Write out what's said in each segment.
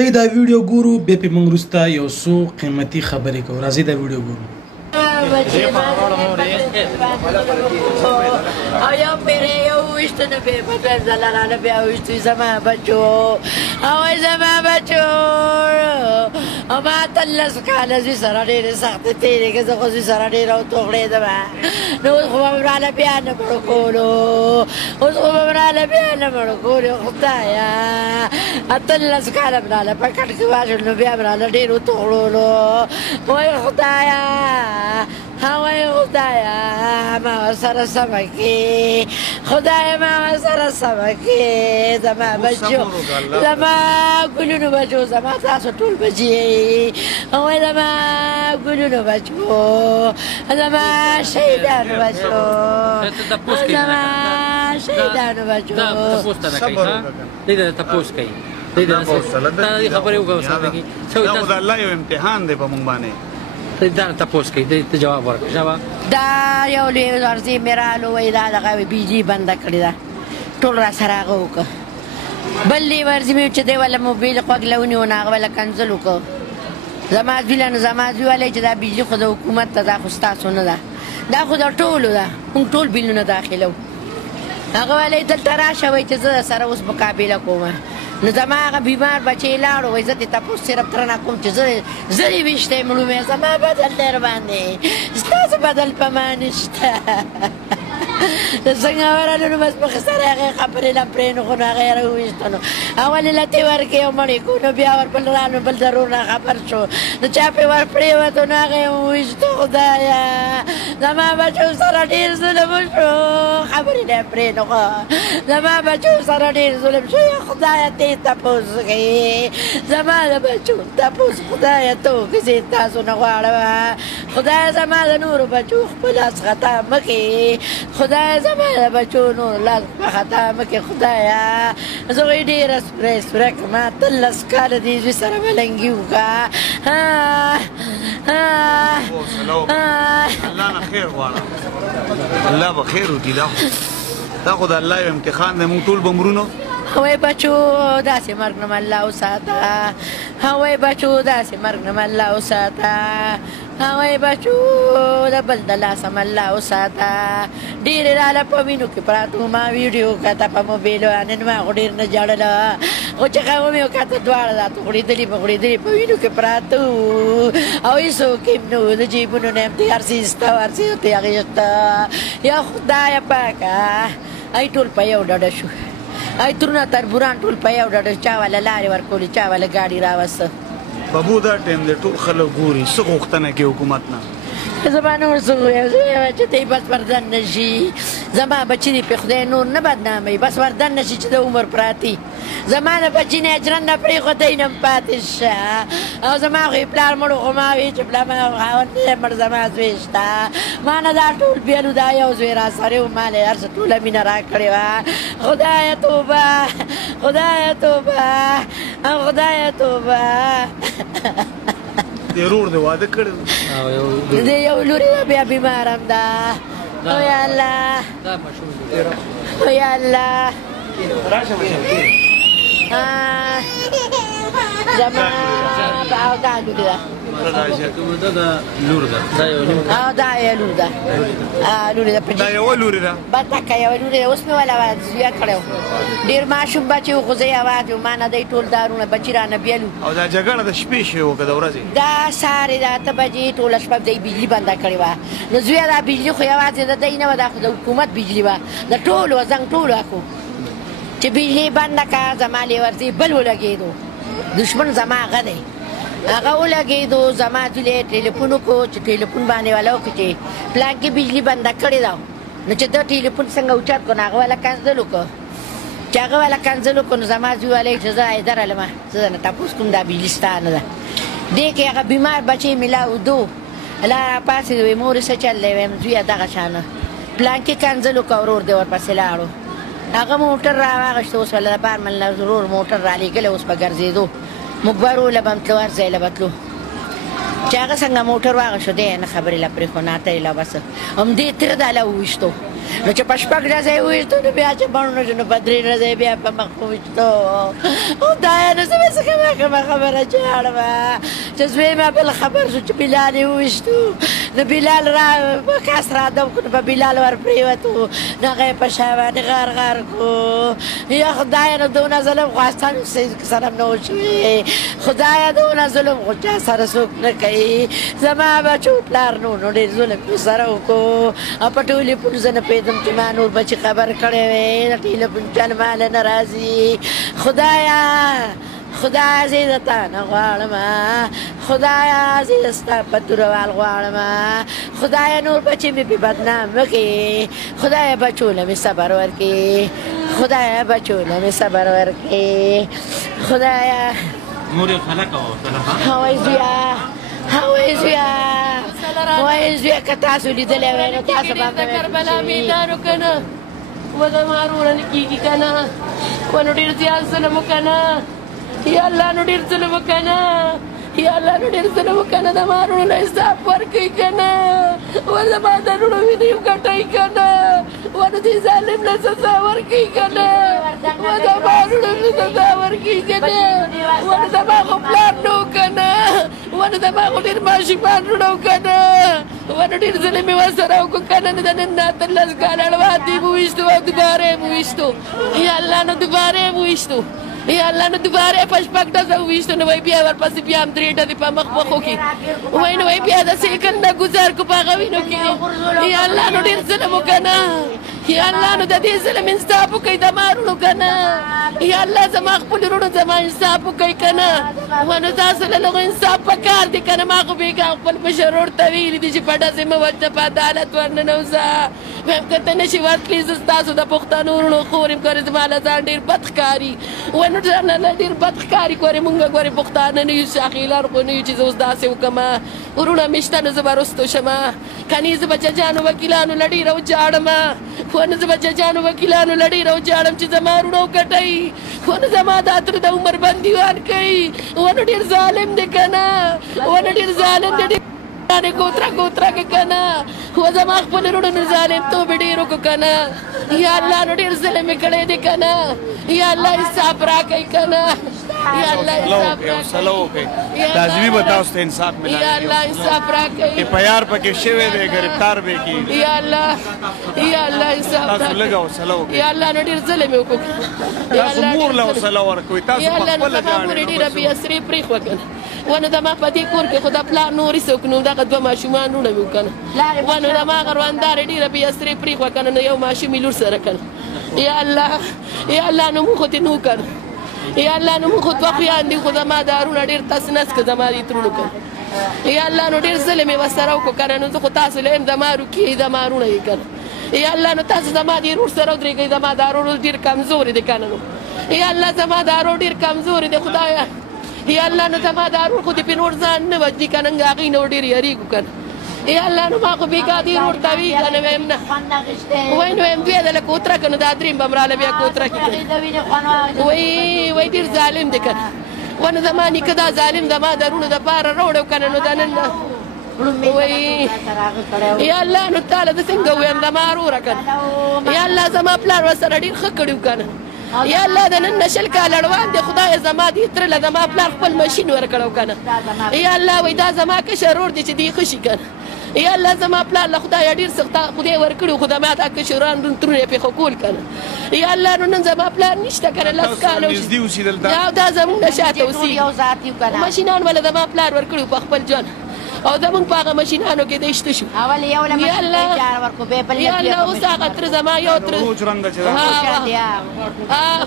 دا ویډیو ګورو بیا په موږ وروسته یو څو قیمتي خبرې کوو. راځئ دا ویډیو ګورو. او یو پیری یو ویشتو نه پې په دویم ځله رانه بیا ویشتو زما بچو او زما بچو او ما اتلس کاله زوی سره ډېرې سختې تېرې کړې زه خو زوی سره ډېره وتوغړېدم نو اوس خو به مې راله بیا نه مړو کولو اوس خو به مې راله بیا نه مړو کولو خدایه اتلس کاله مې راله په کټ کې واچول نو بیا مې راله ډېر وتوغړولو وایي خدایه وایي خدایه ما ورسره سمه کړې خدایه ما ورسره سمه کړې زما بچو زما ګلونو بچو زما تاسو ټول بچي وایي زما ګلونو بچو زما شهیدانو بچو زما شهیدانو بچو دې ته تپوس کوي دې ته خبرې وکړو دا خو د الله یو امتحان دی په موږ باندې دا تپوس کوي دې ته جواب ورکړه جواب دا یو لوی ورځې مې رالو وایي دا دغه بجلي بنده کړې ده ټول را سره هغه وکړه بل لوی ورځې مې چې دی وله موبایل غوږ له ونیو نو هغه وله کنزل وکړه زما زوی له نو زما زوی ولی چې دا بجلي خو د حکومت ته دا خو ستاسو نه ده دا خو د ټولو ده موږ ټول بیلونه داخلو هغه ولی دلته راشه وایي چې زه سره اوس مقابله کوم نو زما هغه بیمار بچی لاړو وایي زه دې تپوس صرف ترنه کوم چې زه دې ویشتی مړومې زما بدل در باندې ستاسو بدل په ما نشته څنګه ورغلو نو بس پکې سره هغې خبرې نه پرېنو خو نو هغه یې راوویشته نو اولې لتې ورکړې او مړې کړو نو بیا ورپل رانو بل ضرور نه خبر شو نو چا پې ورپرېوتو نو هغه یې وویشتو خدایه زما بچو سره ډېر ظلم وشو خبرې نه پرېنو خو زما بچو سره ډېر ظلم شو یا خدایه ته یې تپوس کوي زما د بچو تپوس خدایه ته وکړي زه تاسو نه غواړم خدایه زما د نورو بچو خپل لاس خطا مه کړي خدای زما د بچو نور لاس په خطا مه کړې خدایه زه خو یې ډېره سوره کړم اتلس کاله دې زوی سره ملنګي وکړه الله نه خیر غواړه الله به خیر وکړي دا خو د الله یو امتحان دی موږ ټول به مرو وای بچو داسې مرګ نه الله وساته وای بچو داسې مرګ نه الله وساته وای بچو د بل د لاسه الله وساته ډېرې راله په وینو کې پراتو ما ویډیو کته په موبایل باندې نو ما خو ډېر نه ژړله خو چې هغه ومې وکته دواړه راته غوړېدلي په وینو کې پراته او هېڅوک یې نه وو د جیبونو نه هم هر څه ایسته هر څه یې اخیسته یا خدایه پاکه ای ټول په یو ډډه شو ای ترونه تربوران ټول په یو ډډه چا والا لارې ورکولې چا والا ګاډي راوسته بابو دا ټیم دی ټول خلک ګوري څه غوښتنه کوي حکومت نه زما نور څه ووایم زه وایم چې دی بس وردن نه شي زما بچي دې په خدای نور نه بدناموي بس وردن نه شي چې د عمر پراتي زما د بچي نه اجرن نه پرېښودی نه پاتې شه او زما خو یې پلار مړ خو ما وی چې پلار خاوند دی مړ زما زوی شته ما نه دا ټول بیلو دا یو زوی را سره و ما له هر څه ټوله مینه راکړې وه خدایه توبه خدایه توبه خدایه توبه د ورور د واده کړی د یو لورې وه بیا بیمار هم ده او یا الله او یا الله زما او دا لورې ده لور ده او دا یې لور ده لورې ده دا یوه لورې ده بتکه یوه لورې ده اوس مې وله زویه کړی و ډېر ماشوم بچی و خو زه یوازې وم ما نه دی ټول دارونه بچي رانه بیل او دا جګړه د شپې شوې وه که د ورځې دا سهارې د 8 بجې ټوله شپه دی بجلي بنده کړې وه نو زویه دا بجلي خو یوازې د دی نه وه دا خو د حکومت بجلي وه د ټولو وه زنګ ټولو اخو چې بجلي بنده کړه زما لیورځې بل ولګېدو دشمن زما هغه دی هغه ولګېدو زما زوی له ټلیفون وکړو چې ټلیفون باندې والا وکړو چې پلانکې بجلي بنده کړې ده نو چې ده ټلیفون څنګه اوچت کړو نو هغه والا کنزل وکړو چې هغه والا کنزل وکړو نو زما زوی والی چې زه حیدر علمه زه درنه تپوس کوم دا بجلي ستا نه ده دې کې هغه بیمار بچی مې لاودو لا راپاڅېد وایي مورې څه چل دی ویم زویه دغه شانه پلانکې کنزل وکړه ورور دی ورپسې لاړو هغه موټر راواغېشته اوس وله د بارمل نه ورور موټر رالېږلی اوس په ګرځېدو موږ به ورو له به م تلو هر ځای له به تلو چې هغه څنګه موټر واغېشو دی نه خبرې له پرېښو ناته یې له بس همدې تره دا له وویشتو نو چې په شپږ ورځې وویشتو نو بیا چې بڼونه شو نو په 3 ورځې بیا په مخ وویشتو خدایه نو زه به څه کومه خبره چاړمه چې زوی مې بل خبر شو چې بلال یې وویشتو نو بلال را کاس رادم کړو په بلال ور پرېوتو نو هغه یې په شا باندې غار کو یا خدایه نو دونه ظلم خو استا مې سره نه وشوې خدایه دونه ظلم خو چا سره څوک نه کوي زما بچو پلار نو ډېر ظلم مې سره وکړو او په ټلیفون زه نه پوهېدم چې ما نور بچي خبر کړی وې د ټلیفون چل ماله نه راځي خدایا زه تا نه غواړم خدایا زه ستا په توروال غواړم خدایا نور بچي مې پې بدنام وکړي خدایا بچو له مې صبر ورکړي خدایا بچو له مې صبر ورکړي خدایا مور یې خلک هوای زویا وای زویا که تاسو لیدلی وای نو تاسو به کربلا میدانو که نه و د مارونه نه کېږي که نه و نو ډېر زیات ظلم وکړه نه یا الله نو ډېر ظلم وکړه نه یا الله نو ډېر ظلم وکړه نه د مارونو نه انصاف ورکوي که نه و زما د لوڼو وینې وګټئ که نه و نو دې ظالم نه سزا ورکوي که نه و د مارونو نه سزا ورکوي که نه و نو زما خو پلار نه و که نه و نو زما خو ډېر ماشومان وروڼه و که نه و نو ډېر ظلم مې ورسره وکړو که نه د نن نه 18 کاله اړوندې مو ویشتو او دوباره یې مو ویشتو یا الله نو دوباره یې مو ویشتو یا الله نو دوباره یې په شپږ ډزه وویشتو نو وایي بیا ورپسې بیا هم 3 ډزې په مخ مخو کې وایي نو وایي بیا د سیکل نه ګزار کو په هغه وینو کې یا الله نو ډېر ظلم وکړه نه یا الله نو د دې ظلم انصاف وکړئ د مارونو که نه یا الله زما خپل وروڼو زما انصاف وکړئ که نه و نو تاسو له هغو انصاف پکار دی که نه ما خو بېګا خپل مشر ورور ته ویلي دي چې په ډزې مه وژنه په عدالت ورننوځه وایم که ته نشي ورتللی زه ستاسو د پښتنو وروڼو خور یم ګورې زما له ځان ډېر بد ښکاري و نو ډېر بد ښکاري ګورې مونږ ګورې پښتانه نه یو شاخیلان خو نه یو چې زه اوس داسې وکړمه وروڼه مې شته نو زه به رستو شمه کنې زه به ججانو وکیلانو له ډېره وجاړمه خو نه زه به ججانو وکیلانو له ډېره وجاړم چې زما وروڼه وګټئ خو نه زما دا تر د عمر بندیوان کوي و نو ډېر ظالم دی که نه و نو ډېر ظالم دی کوتره که که نه و زما خپل وروڼو نه ظالمتوب یې ډېر وکړو که نه یا الله نو ډېر ظلم یې کړی دی که نه یا الله انصاف راکوئ که نه یا الله انصاف راکوئ لازمي به تاسو ته انصاف ملاوي یا الله انصاف راکوئ FIR پکې شوی دی ګرفتار به کېږي یا الله انصاف تاسو لږ حوصله وکړئ یا الله نو ډېر ظلم یې وکړو تاسو مور له حوصله ورکوئ تاسو یا په الله نو خپله زما مور یې ډېره بې اسرې پرېښوه که نه و نو زما په دې کور کې خو د پلار نور هېڅوک نه و دغه 2 ماشومان وروڼه مې و که نه و نو زما هغه رونداره یې ډېره بې اسرې پرېښوه که نه نو یو ماشوم یې لور سره که نه یا الله نو مونږ خو دې نه و که نه یا الله نو مونږ خو 2 خویان دي خو زما دا وروڼه ډېر تس نس که زما دې ترونو که یا الله نو ډېر ظلم یې ورسره وکړو که نه نو زه خو تاسو له یم زما روکې زما وروڼه یې که نه یا الله نو تاسو زما دې ورور سره ودرېږئ زما دا ورور ډېر کمزورې دی که نه نو یا الله زما دا ورور ډېر کمزورې دی خدایه یا الله نو زما دا ورور خو دې پې نور ځان نه وژني که نه هغوی نه ډېر یېرېږو که نه یا الله نو ما خو بېګا دې ورور ته وي که نه ویم نه وایي نو ویم دوی دله کوتره که نو دا درېیم به م راله بیا کوتره کې وایي ډېر ظالم دی که نه و نو زما نیکه دا ظالم زما د وروڼو دپاره راوړی که نه نو دا نن وایي یا الله نو تاله زه څنګه ووایم زما وروره که نه یا الله زما پلار ورسره ډېر ښه کړي که نه یا الله د نن نه 20 کاله اړوند دی خدایه زما دې تره له زما پلار خپل مشین ورکړی که نه یا الله وایي دا زما کشر ورور دی چې دې ښه شي که نه یا الله زما پلار له خدایه ډېر سخته خدای ورکړي خو زما دا کشران ترونه یې پېښه کول که نه یا الله نو نن زما پلار نشته که نه 10 کاله یا دا زمونږ نه شاته اوسېږي مشینان به له زما پلار ورکړي په خپل ژوند او زمونږ په هغه مشینانو کې دی شته شو یا الله اوس هغه تره زما یو تره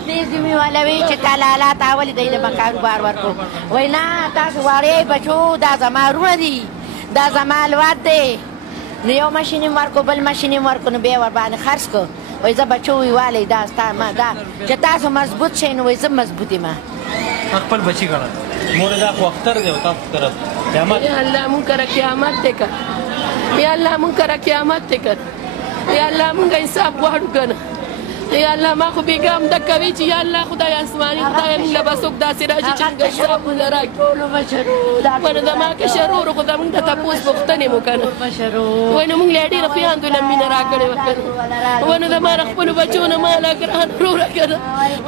نظمي والا وی چې کله حالات اولې دی له کاروبار ورکو وای نه تاسو وړې بچو دا زما وروڼه دي دا زما الواد دی نو یو ماشین یې ورکو بل ماشین یې ورکو نو بیا ورباندې خرڅ کړو وای زه بچو ویوالی دا ستا ما دا چې تاسو مضبوط شئ نو وای زه مضبوط یم خپل بچي ګڼه مور دا خو اختر دی او تاسو طرف قیامت یا الله مونږ کره قیامت دی که یا الله مونږ کره قیامت دی که یا الله مونږ انصاف غواړو که نه یا الله ما خو بیګا همدکه وي چې یا الله خدای آسماني خدای موږ له به څوک داسې راځي چې موږ حسابونه راکړي ونه زما کشر ورور خو زموږ د تپوس پوښتنې مو که نه ونه موږ له ډېره خویندو نه مینه راکړې وه که نه ونه زما د خپلو بچو نه ما لا ګران وروره که نه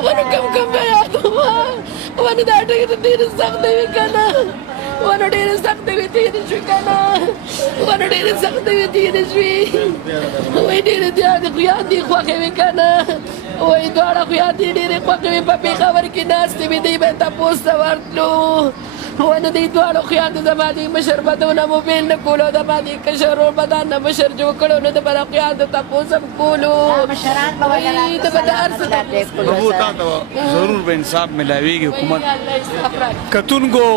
ونه کم به یادومه ونه دا ډېرې سختې وي که نه ونه ډېرې سختې وي تېرې شوې که نه ونه ډېرې سختې وي تېرې شوې وایي ډېرې زیاتې خویندې خوښې وي که نه وایي دواړه خویندې ډېرې خوښې وي په پېښور کې ناستې وي دوی به تپوس ته ورتلو ونه دوی دواړو خویندو زما د مشر بدونه مو بېل نه کولو زما د کشر ورور به دا نه مشر جوړ کړی نو د به د خویندو تپوس هم کولو وایي د به د هر څه تپوس کولو ببو تا ته ضرور به انصاف ملاویږي حکومت کتونګو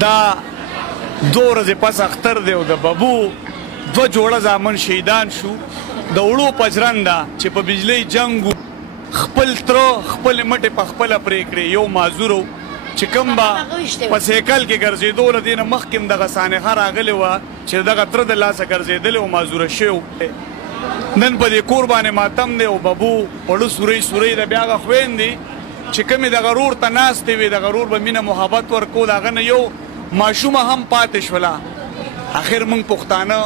دا 2 ورځې پس اختر دی او د ببو 2 جوړه زامن شهیدان شو د وړو پجرنده چې په بجلۍ جنګ خپل تره خپلې مټې په خپله پرې کړې یو معذور و چې کوم به په سیکل کې ګرځېدو له دې نه مخکې هم دغه سانحه راغلې وه چې دغه تره د لاسه ګرځېدلی و معذوره شوی نن په دې کور باندې ماتم دی او ببو وړه سورۍ د بیا هغه خویندې چې کومې دغه رور ته ناستې وې دغه رور به مینه محبت ورکول هغه نه یو ماشومه هم پاتې شوله اخر موږ پښتانه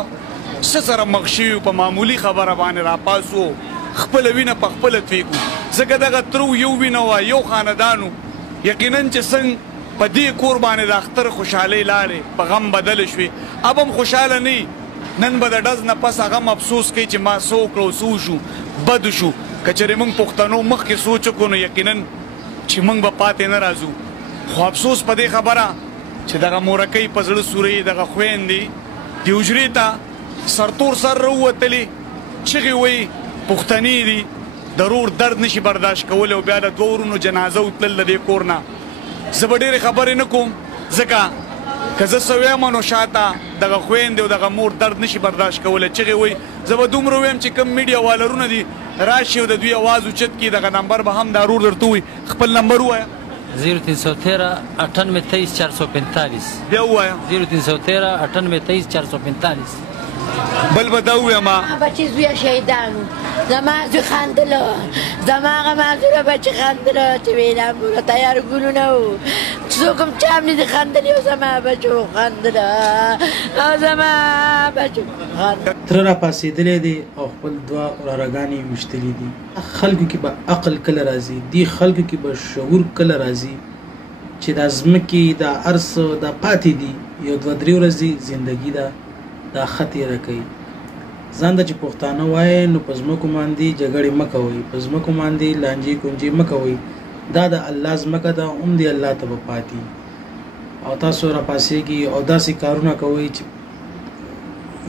څه سره مخ شوي په معمولي خبره باندې راپاسو خپله وینه په خپله تویږو ځکه دغه ترو یو وینه وه یو خاندانو یقینا چې څنګه په دې کور باندې د اختر خوشحالۍ لاړې په غم بدله شوې اب هم خوشحاله نه نن به د ډز نه پس هغه هم افسوس کوي چې ما څه وکړو څه وشو بد شو که چېرې موږ پښتنو مخکې سوچ وکړو نو یقینا چې موږ به پاتې نه راځو خو افسوس په دې خبره چې دغه مورکۍ په زړه سورۍ دغه خویندې دې حجرې ته سرتور سر راووتلې چغې وایي پښتنې دي ضرور درد نشي برداشت کولی او بیا د 2 ورونو جنازه وتلل د دې کور نه زه به ډېرې خبرې نه کوم ځکه که زه څه ویم نو شاته دغه خویندې او دغه مور درد نشي برداشت کولی چغې وایي زه به دومره ویم چې کوم میډیا والرونه دي راشي او د دوی اواز اوچت کړي دغه نمبر به هم دا رور درته ووایي خپل نمبر ووایه 0313 98 23 445 بیا ووایه 0313 98 23 445 بل به دا ووایم بچې زویه شهیدانو زما زوی خندله زما هغه معذوره بچې خندله چې وینا موره تیار ګلونه وو څوک هم چا هم نه دي خندلي او زما بچو خندله او زما بچو تره را پاسېدلی دی او خپل 2 ورارګانې ویشتلي دي خلکو کې به عقل کله راځي دې خلکو کې به شعور کله راځي چې دا ځمکې دا هر څه دا پاتې دي یو 2-3 ورځې زندګي ده دا ښه تېره کوي ځان ته چې پښتانه وایي نو په ځمکو باندې جګړې مه کوئ په ځمکو باندې لانجې کونجې مه کوئ دا د الله ځمکه ده هم دې الله ته به پاتې او تاسو راپاسېږي او داسې کارونه کوئ چې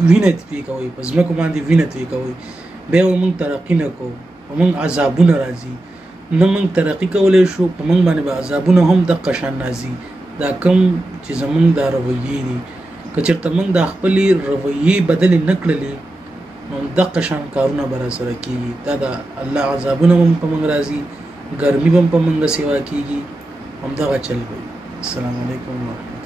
وینه توی کوئ په ځمکو باندې وینه توی کوئ بیا به موږ ترقي نه کوو په موږ عذابونه راځي نه موږ ترقي کولی شو په موږ باندې به عذابونه هم دقه شان راځي دا کوم چې زموږ دا رویې دي که چېرته موږ دا خپلې رویې بدلې نه کړلې نو دقه شان کارونه به راسره کېږي دا د الله عذابونه هم په موږ راځي ګرمي به هم په موږ سیوا کېږي همدغه چل به السلام علیکم ورحمة